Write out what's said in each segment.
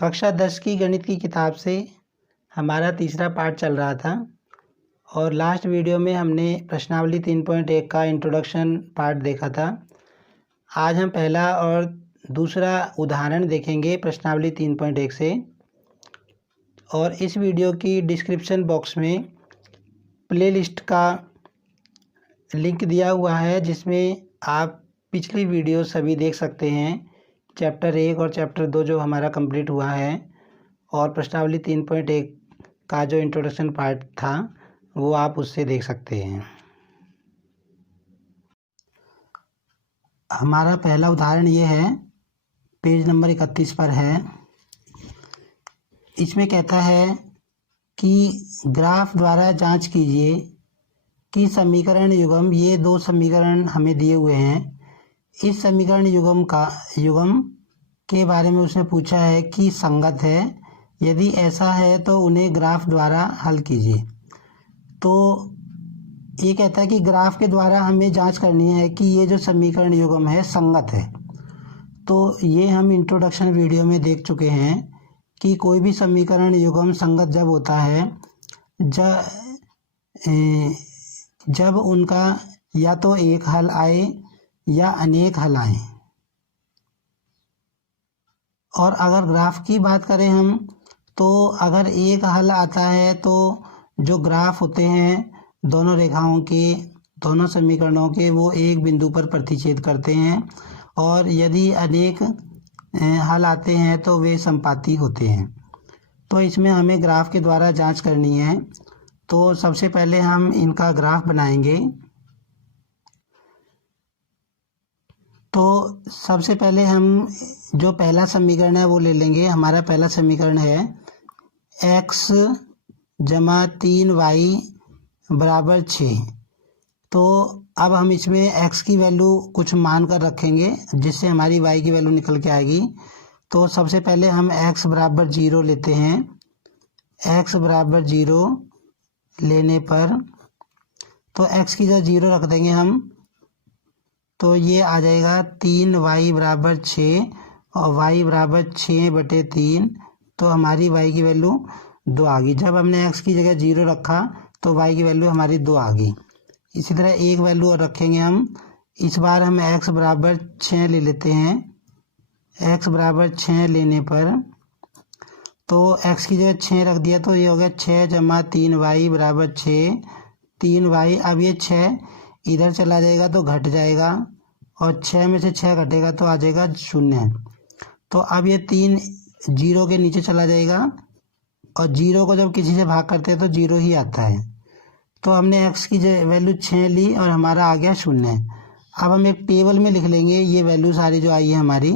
कक्षा 10 की गणित की किताब से हमारा तीसरा पार्ट चल रहा था और लास्ट वीडियो में हमने प्रश्नावली 3.1 का इंट्रोडक्शन पार्ट देखा था। आज हम पहला और दूसरा उदाहरण देखेंगे प्रश्नावली 3.1 से। और इस वीडियो की डिस्क्रिप्शन बॉक्स में प्लेलिस्ट का लिंक दिया हुआ है, जिसमें आप पिछली वीडियो सभी देख सकते हैं। चैप्टर 1 और चैप्टर 2 जो हमारा कंप्लीट हुआ है और प्रश्नावली 3.1 का जो इंट्रोडक्शन पार्ट था वो आप उससे देख सकते हैं। हमारा पहला उदाहरण ये है, पेज नंबर 31 पर है। इसमें कहता है कि ग्राफ द्वारा जांच कीजिए कि समीकरण युग्म, ये दो समीकरण हमें दिए हुए हैं, इस समीकरण युग्म के बारे में उसने पूछा है कि संगत है। यदि ऐसा है तो उन्हें ग्राफ द्वारा हल कीजिए। तो ये कहता है कि ग्राफ के द्वारा हमें जांच करनी है कि ये जो समीकरण युग्म है संगत है। तो ये हम इंट्रोडक्शन वीडियो में देख चुके हैं कि कोई भी समीकरण युग्म संगत जब होता है जब उनका या तो एक हल आए या अनेक हल आए। और अगर ग्राफ की बात करें हम, तो अगर एक हल आता है तो जो ग्राफ होते हैं दोनों रेखाओं के, दोनों समीकरणों के, वो एक बिंदु पर प्रतिच्छेद करते हैं। और यदि अनेक हल आते हैं तो वे संपाती होते हैं। तो इसमें हमें ग्राफ के द्वारा जांच करनी है। तो सबसे पहले हम इनका ग्राफ बनाएंगे। तो सबसे पहले हम जो पहला समीकरण है वो ले लेंगे। हमारा पहला समीकरण है x जमा 3y बराबर 6। तो अब हम इसमें x की वैल्यू कुछ मान कर रखेंगे जिससे हमारी y की वैल्यू निकल के आएगी। तो सबसे पहले हम x बराबर 0 लेते हैं। x बराबर 0 लेने पर तो x की जगह 0 रख देंगे हम, तो ये आ जाएगा 3y बराबर 6 और y बराबर 6/3। तो हमारी y की वैल्यू 2 आ गई। जब हमने x की जगह 0 रखा तो y की वैल्यू हमारी 2 आ गई। इसी तरह एक वैल्यू और रखेंगे हम। इस बार हम x बराबर 6 ले लेते हैं। x बराबर 6 लेने पर तो x की जगह 6 रख दिया, तो ये हो गया 6 जमा 3y बराबर 6। 3y, अब ये 6 इधर चला जाएगा तो घट जाएगा और 6 में से 6 घटेगा तो आ जाएगा 0। तो अब ये 3 0 के नीचे चला जाएगा और 0 को जब किसी से भाग करते हैं तो 0 ही आता है। तो हमने x की वैल्यू 6 ली और हमारा आ गया 0। अब हम एक टेबल में लिख लेंगे ये वैल्यू सारी जो आई है हमारी।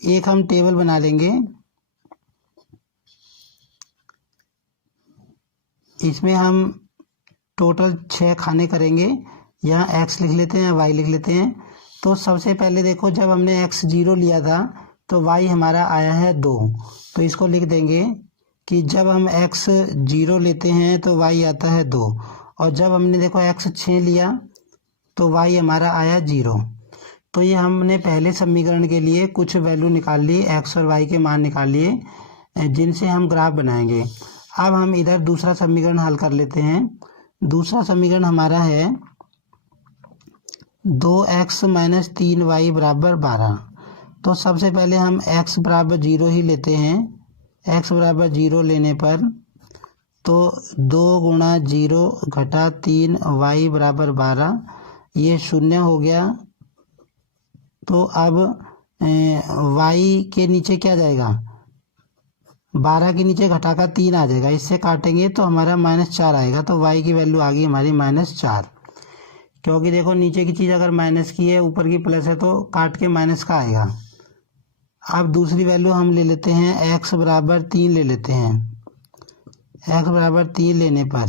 एक हम टेबल बना लेंगे। इसमें हम टोटल 6 खाने करेंगे। यहाँ x लिख लेते हैं, y लिख लेते हैं। तो सबसे पहले देखो, जब हमने x 0 लिया था तो y हमारा आया है 2। तो इसको लिख देंगे कि जब हम x 0 लेते हैं तो y आता है 2। और जब हमने देखो x 6 लिया तो y हमारा आया 0। तो ये हमने पहले समीकरण के लिए कुछ वैल्यू निकाल ली, x और y के मान निकाल लिए, जिनसे हम ग्राफ बनाएंगे। अब हम इधर दूसरा समीकरण हल कर लेते हैं। दूसरा समीकरण हमारा है 2x - 3y बराबर 12। तो सबसे पहले हम x बराबर 0 ही लेते हैं। x बराबर 0 लेने पर तो 2 गुणा 0 घटा 3y बराबर 12, ये 0 हो गया। तो अब y के नीचे क्या जाएगा, 12 के नीचे घटाकर 3 आ जाएगा। इससे काटेंगे तो हमारा -4 आएगा। तो y की वैल्यू आ गई हमारी -4। क्योंकि देखो नीचे की चीज़ अगर माइनस की है, ऊपर की प्लस है, तो काट के माइनस का आएगा। अब दूसरी वैल्यू हम ले लेते हैं, x बराबर 3 ले लेते हैं। x बराबर 3 लेने पर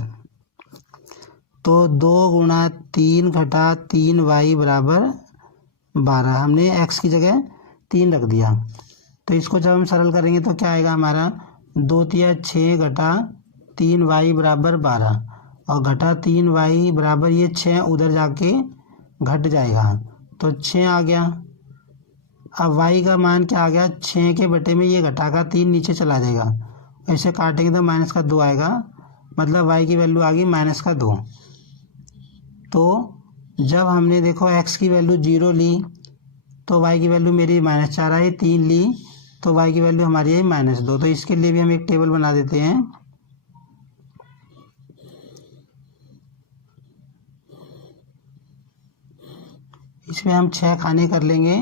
तो 2 गुणा 3 घटा 3y बराबर 12। हमने x की जगह 3 रख दिया। तो इसको जब हम सरल करेंगे तो क्या आएगा हमारा, 2 तिया 6 घटा 3y बराबर 12 और घटा 3y बराबर ये 6 उधर जाके घट जाएगा तो 6 आ गया। अब y का मान क्या आ गया, 6 के बटे में ये घटाकर 3 नीचे चला जाएगा, ऐसे काटेंगे तो -2 आएगा, मतलब y की वैल्यू आ गई -2। तो जब हमने देखो x की वैल्यू 0 ली तो y की वैल्यू मेरी -4 आई, 3 ली तो y की वैल्यू हमारी आई -2। तो इसके लिए भी हम एक टेबल बना देते हैं। इसमें हम 6 खाने कर लेंगे,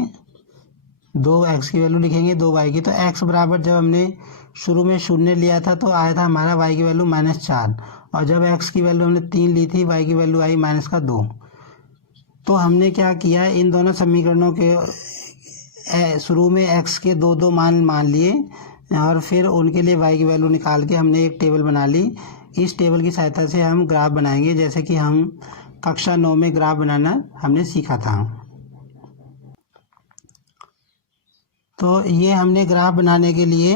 2 x की वैल्यू लिखेंगे, 2 y की। तो x बराबर जब हमने शुरू में 0 लिया था तो आया था हमारा y की वैल्यू -4, और जब x की वैल्यू हमने 3 ली थी y की वैल्यू आई -2। तो हमने क्या किया, इन दोनों समीकरणों के शुरू में x के 2 मान लिए और फिर उनके लिए y की वैल्यू निकाल के हमने एक टेबल बना ली। इस टेबल की सहायता से हम ग्राफ बनाएंगे, जैसे कि हम कक्षा 9 में ग्राफ बनाना हमने सीखा था। तो ये हमने ग्राफ बनाने के लिए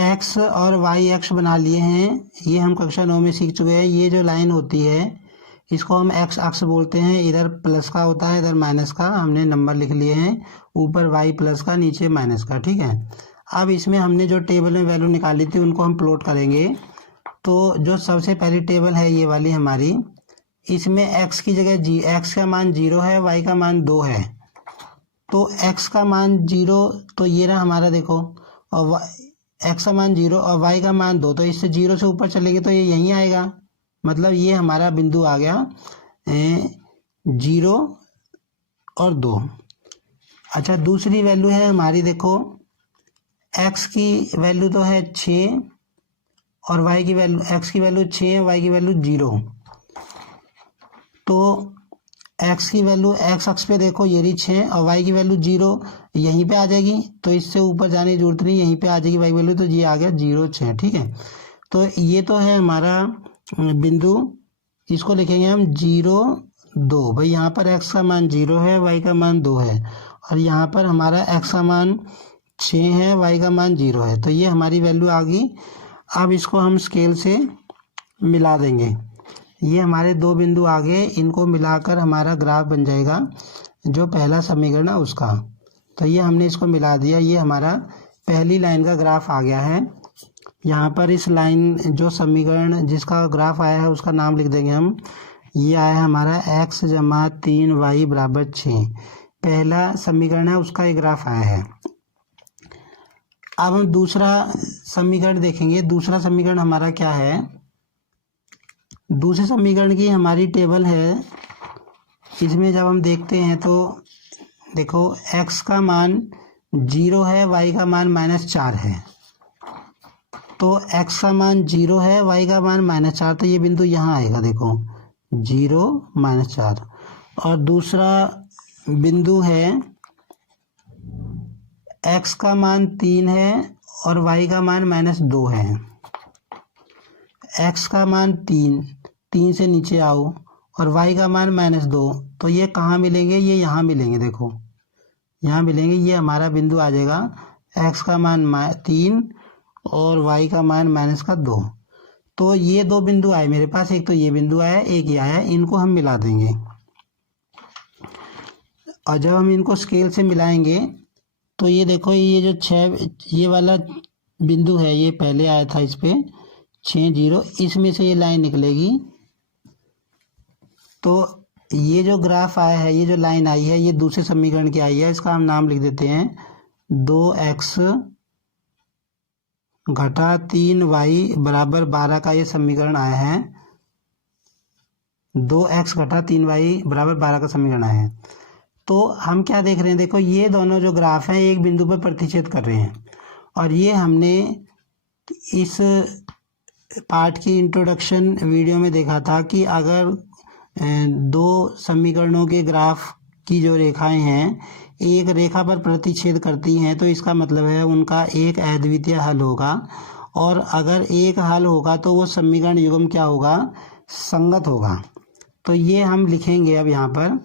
x और y अक्ष बना लिए हैं, ये हम कक्षा 9 में सीख चुके हैं। ये जो लाइन होती है इसको हम x अक्ष बोलते हैं, इधर प्लस का होता है, इधर माइनस का, हमने नंबर लिख लिए हैं, ऊपर y प्लस का, नीचे माइनस का, ठीक है। अब इसमें हमने जो टेबल में वैल्यू निकाली थी उनको हम प्लॉट करेंगे। तो जो सबसे पहली टेबल है ये वाली हमारी, इसमें x की जगह x का मान 0 है, y का मान 2 है। तो x का मान 0 तो ये रहा हमारा देखो, और x का मान 0 और y का मान 2, तो इससे 0 से ऊपर चलेंगे तो ये यहीं आएगा, मतलब ये हमारा बिंदु आ गया 0 और 2। अच्छा, दूसरी वैल्यू है हमारी, देखो x की वैल्यू तो है 6 और y की वैल्यू, x की वैल्यू 6 है, y की वैल्यू 0। तो x की वैल्यू x अक्ष पे देखो ये रही 6 और y की वैल्यू 0 यहीं पे आ जाएगी, तो इससे ऊपर जाने की जरूरत नहीं, यहीं पे आ जाएगी y की वैल्यू, तो ये आ गया 0, 6, ठीक है। तो ये तो है हमारा बिंदु, इसको लिखेंगे हम 0, 2। भाई यहाँ पर x का मान 0 है, y का मान 2 है, और यहाँ पर हमारा x का मान 6 है, y का मान 0 है। तो ये हमारी वैल्यू आ गई। अब इसको हम स्केल से मिला देंगे, ये हमारे 2 बिंदु आ गए, इनको मिलाकर हमारा ग्राफ बन जाएगा जो पहला समीकरण है उसका। तो ये हमने इसको मिला दिया, ये हमारा पहली लाइन का ग्राफ आ गया है। यहाँ पर इस लाइन जो समीकरण जिसका ग्राफ आया है उसका नाम लिख देंगे हम, ये आया है हमारा x + 3y = 6, पहला समीकरण है उसका ये ग्राफ आया है। अब हम दूसरा समीकरण देखेंगे। दूसरा समीकरण हमारा क्या है, दूसरे समीकरण की हमारी टेबल है, इसमें जब हम देखते हैं तो देखो x का मान 0 है, y का मान -4 है। तो x का मान 0 है, y का मान -4, तो ये बिंदु यहाँ आएगा, देखो 0, -4। और दूसरा बिंदु है x का मान 3 है और y का मान -2 है। x का मान 3 से नीचे आओ, और y का मान -2, तो ये कहाँ मिलेंगे, ये यहाँ मिलेंगे, देखो यहाँ मिलेंगे। ये हमारा बिंदु आ जाएगा x का मान 3 और y का मान -2। तो ये 2 बिंदु आए मेरे पास, एक तो ये बिंदु आया, एक ये आया, इनको हम मिला देंगे। और जब हम इनको स्केल से मिलाएंगे तो ये देखो, ये जो 6 ये वाला बिंदु है ये पहले आया था, इस पे 6, 0, इसमें से ये लाइन निकलेगी। तो ये जो ग्राफ आया है, ये जो लाइन आई है, ये दूसरे समीकरण की आई है, इसका हम नाम लिख देते हैं 2x - 3y = 12 का ये समीकरण आया है। 2x - 3y = 12 का समीकरण आया है। तो हम क्या देख रहे हैं, देखो ये दोनों जो ग्राफ हैं एक बिंदु पर प्रतिच्छेद कर रहे हैं, और ये हमने इस पार्ट की इंट्रोडक्शन वीडियो में देखा था कि अगर 2 समीकरणों के ग्राफ की जो रेखाएं हैं एक रेखा पर प्रतिच्छेद करती हैं तो इसका मतलब है उनका एक अद्वितीय हल होगा, और अगर एक हल होगा तो वो समीकरण युग्म क्या होगा, संगत होगा। तो ये हम लिखेंगे अब यहाँ पर,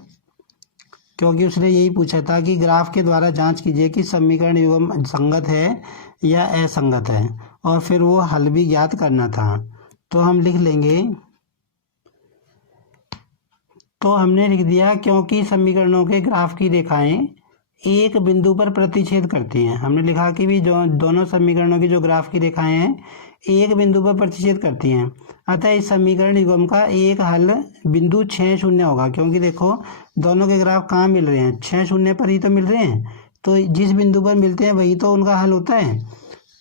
क्योंकि उसने यही पूछा था कि ग्राफ के द्वारा जांच कीजिए कि समीकरण युग्म संगत है या असंगत है, और फिर वो हल भी ज्ञात करना था। तो हम लिख लेंगे, तो हमने लिख दिया क्योंकि समीकरणों के ग्राफ की रेखाएं एक बिंदु पर प्रतिच्छेद करती हैं। हमने लिखा कि भी जो दोनों समीकरणों की जो ग्राफ की रेखाएं हैं एक बिंदु पर प्रतिच्छेद करती हैं, अतः इस समीकरण युग्म का एक हल बिंदु 6 शून्य होगा। क्योंकि देखो दोनों के ग्राफ कहाँ मिल रहे हैं, 6 शून्य पर ही तो मिल रहे हैं, तो जिस बिंदु पर मिलते हैं वही तो उनका हल होता है।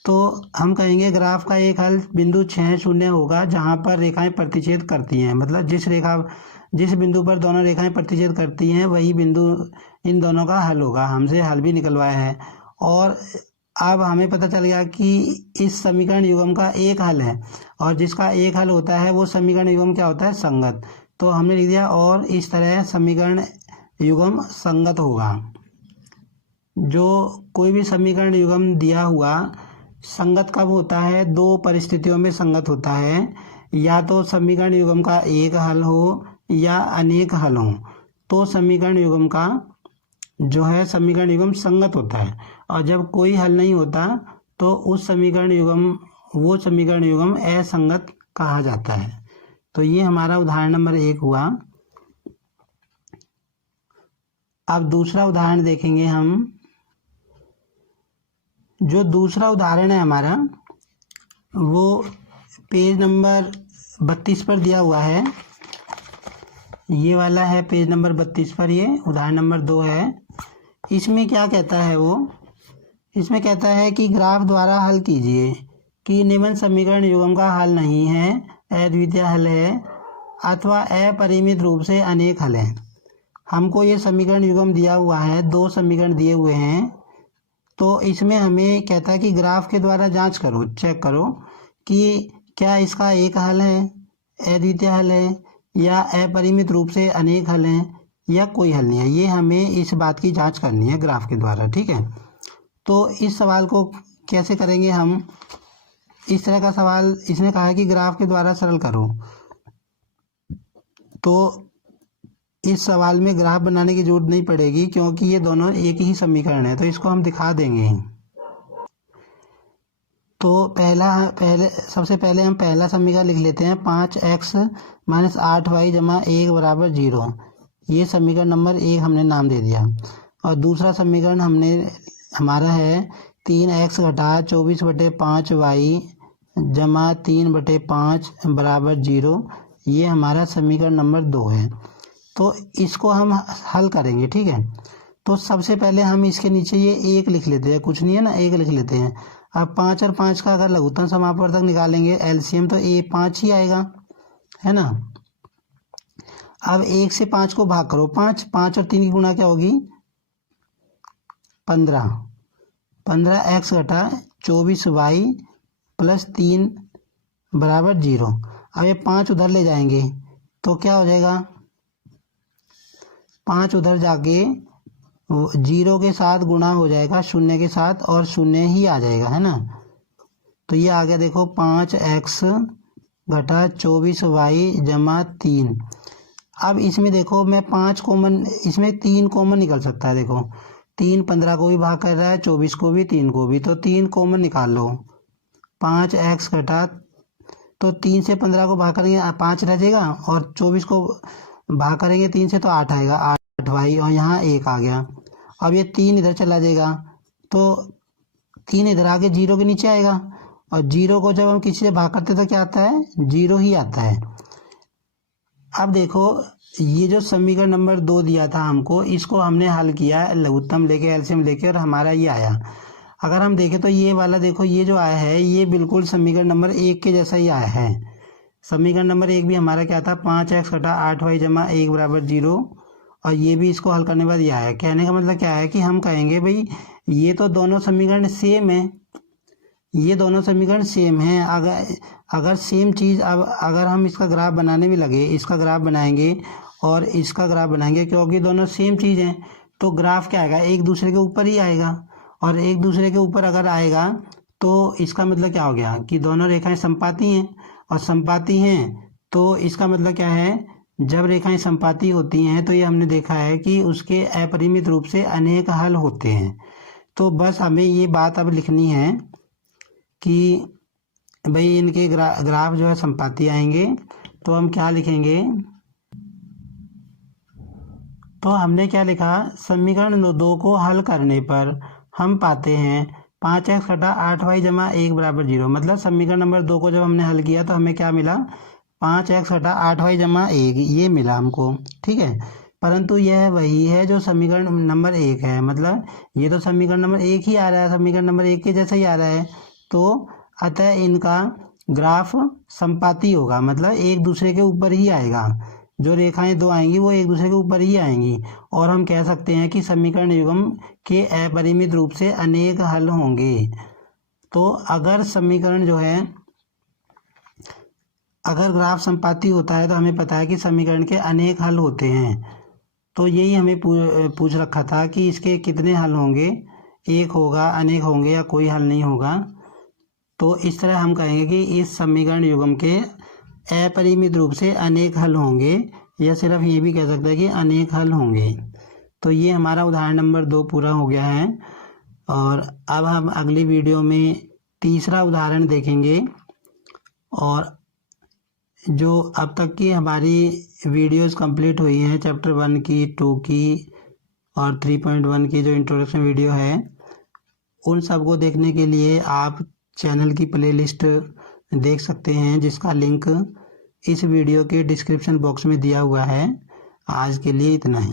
तो हम कहेंगे ग्राफ का एक हल बिंदु 6 शून्य होगा जहाँ पर रेखाएं प्रतिच्छेद करती हैं। मतलब जिस बिंदु पर दोनों रेखाएं प्रतिच्छेद करती हैं वही बिंदु इन दोनों का हल होगा। हमसे हल भी निकलवाया है और अब हमें पता चल गया कि इस समीकरण युग्म का एक हल है और जिसका एक हल होता है वो समीकरण युग्म क्या होता है, संगत। तो हमने लिख दिया और इस तरह समीकरण युग्म संगत होगा। जो कोई भी समीकरण युग्म दिया हुआ संगत कब होता है, दो परिस्थितियों में संगत होता है, या तो समीकरण युग्म का एक हल हो या अनेक हल हो, तो समीकरण युग्म का जो है समीकरण युग्म संगत होता है। और जब कोई हल नहीं होता तो उस समीकरण युग्म असंगत कहा जाता है। तो ये हमारा उदाहरण नंबर 1 हुआ। अब दूसरा उदाहरण देखेंगे हम। जो दूसरा उदाहरण है हमारा वो पेज नंबर 32 पर दिया हुआ है। ये वाला है पेज नंबर 32 पर, ये उदाहरण नंबर 2 है। इसमें क्या कहता है वो, इसमें कहता है कि ग्राफ द्वारा हल कीजिए कि निम्न समीकरण युग्म का हल नहीं है, अद्वितीय हल है अथवा अपरिमित रूप से अनेक हल है। हमको ये समीकरण युग्म दिया हुआ है, दो समीकरण दिए हुए हैं। तो इसमें हमें कहता है कि ग्राफ के द्वारा जांच करो, चेक करो कि क्या इसका एक हल है, अद्वितीय हल है, या अपरिमित रूप से अनेक हल हैं, या कोई हल नहीं है। ये हमें इस बात की जांच करनी है ग्राफ के द्वारा, ठीक है। तो इस सवाल को कैसे करेंगे हम, इस तरह का सवाल इसने कहा है कि ग्राफ के द्वारा सरल करो। तो इस सवाल में ग्राफ बनाने की जरूरत नहीं पड़ेगी क्योंकि ये दोनों एक ही समीकरण है, तो इसको हम दिखा देंगे। तो सबसे पहले हम पहला समीकरण लिख लेते हैं, 5x - 8y = 1 = 0। ये समीकरण नंबर 1 हमने नाम दे दिया। और दूसरा समीकरण हमारा है 3x - 24/5y = 3/5 = 0। ये हमारा समीकरण नंबर 2 है। तो इसको हम हल करेंगे, ठीक है। तो सबसे पहले हम इसके नीचे ये 1 लिख लेते हैं, कुछ नहीं है ना, 1 लिख लेते हैं। अब 5 और 5 का अगर लघुत्तम समापवर्तक निकालेंगे एलसीएम तो 5 ही आएगा, है ना। अब 1 से 5 को भाग करो, 5 और 3 की गुणा क्या होगी, 15। 15x - 24y + 3 = 0। अब ये 5 उधर ले जाएंगे तो क्या हो जाएगा, 5 उधर जाके 0 के साथ गुणा हो जाएगा, 0 के साथ, और 0 ही आ जाएगा, है ना। तो ये आ गया, देखो 5x - 24y = 3। अब इसमें देखो मैं 5 कॉमन, इसमें 3 कॉमन निकल सकता है। देखो 3 15 को भी भाग कर रहा है, 24 को भी, 3 को भी, तो 3 कॉमन निकाल लो। 5x तो 3 से 15 को भाग करेंगे 5 रह जाएगा, और 24 को भाग करेंगे 3 से तो 8 आएगा, 8y, और यहाँ 1 आ गया। अब ये 3 इधर चला जाएगा तो 3 इधर आके 0 के नीचे आएगा, और 0 को जब हम किसी से भाग करते तो क्या आता है, 0 ही आता है। अब देखो ये जो समीकरण नंबर 2 दिया था हमको, इसको हमने हल किया लघुत्तम लेके, एलसीएम लेके, और हमारा ये आया। अगर हम देखें तो ये वाला देखो, ये जो आया है ये बिल्कुल समीकरण नंबर 1 के जैसा ही आया है। समीकरण नंबर 1 भी हमारा क्या था, 5x - 8y = 1 = 0, और ये भी इसको हल करने के बाद ये आया। कहने का मतलब क्या है कि हम कहेंगे भाई ये तो दोनों समीकरण सेम है, ये दोनों समीकरण सेम हैं। अगर सेम चीज़, अब अगर हम इसका ग्राफ बनाने में लगे, इसका ग्राफ बनाएंगे और इसका ग्राफ बनाएंगे, क्योंकि दोनों सेम चीज़ हैं, तो ग्राफ क्या आएगा, एक दूसरे के ऊपर ही आएगा। और एक दूसरे के ऊपर अगर आएगा तो इसका मतलब क्या हो गया कि दोनों रेखाएं समपाती हैं, और समपाती हैं तो इसका मतलब क्या है, जब रेखाएं समपाती होती हैं तो ये हमने देखा है कि उसके अपरिमित रूप से अनेक हल होते हैं। तो बस हमें ये बात अब लिखनी है कि भाई इनके ग्राफ जो है समपाती आएंगे। तो हम क्या लिखेंगे, तो हमने क्या लिखा, समीकरण 2 को हल करने पर हम पाते हैं 5x घटा 8y जमा 1 बराबर 0। मतलब समीकरण नंबर 2 को जब हमने हल किया तो हमें क्या मिला, 5x घटा 8y जमा 1, ये मिला हमको। ठीक है, परंतु यह वही है जो समीकरण नंबर 1 है। मतलब ये तो समीकरण नंबर 1 ही आ रहा है, समीकरण नंबर 1 के जैसा ही आ रहा है। तो अतः इनका ग्राफ संपाती होगा, मतलब एक दूसरे के ऊपर ही आएगा। जो रेखाएं दो आएंगी वो एक दूसरे के ऊपर ही आएंगी। और हम कह सकते हैं कि समीकरण युग्म के अपरिमित रूप से अनेक हल होंगे। तो अगर समीकरण जो है, अगर ग्राफ संपाती होता है तो हमें पता है कि समीकरण के अनेक हल होते हैं। तो यही हमें पूछ रखा था कि इसके कितने हल होंगे, एक होगा, अनेक होंगे या कोई हल नहीं होगा। तो इस तरह हम कहेंगे कि इस समीकरण युग्म के अपरिमित रूप से अनेक हल होंगे, या सिर्फ ये भी कह सकते हैं कि अनेक हल होंगे। तो ये हमारा उदाहरण नंबर 2 पूरा हो गया है। और अब हम अगली वीडियो में तीसरा उदाहरण देखेंगे। और जो अब तक की हमारी वीडियोस कंप्लीट हुई हैं, चैप्टर 1 की, 2 की और 3.1 की जो इंट्रोडक्शन वीडियो है, उन सब को देखने के लिए आप चैनल की प्लेलिस्ट देख सकते हैं, जिसका लिंक इस वीडियो के डिस्क्रिप्शन बॉक्स में दिया हुआ है। आज के लिए इतना ही।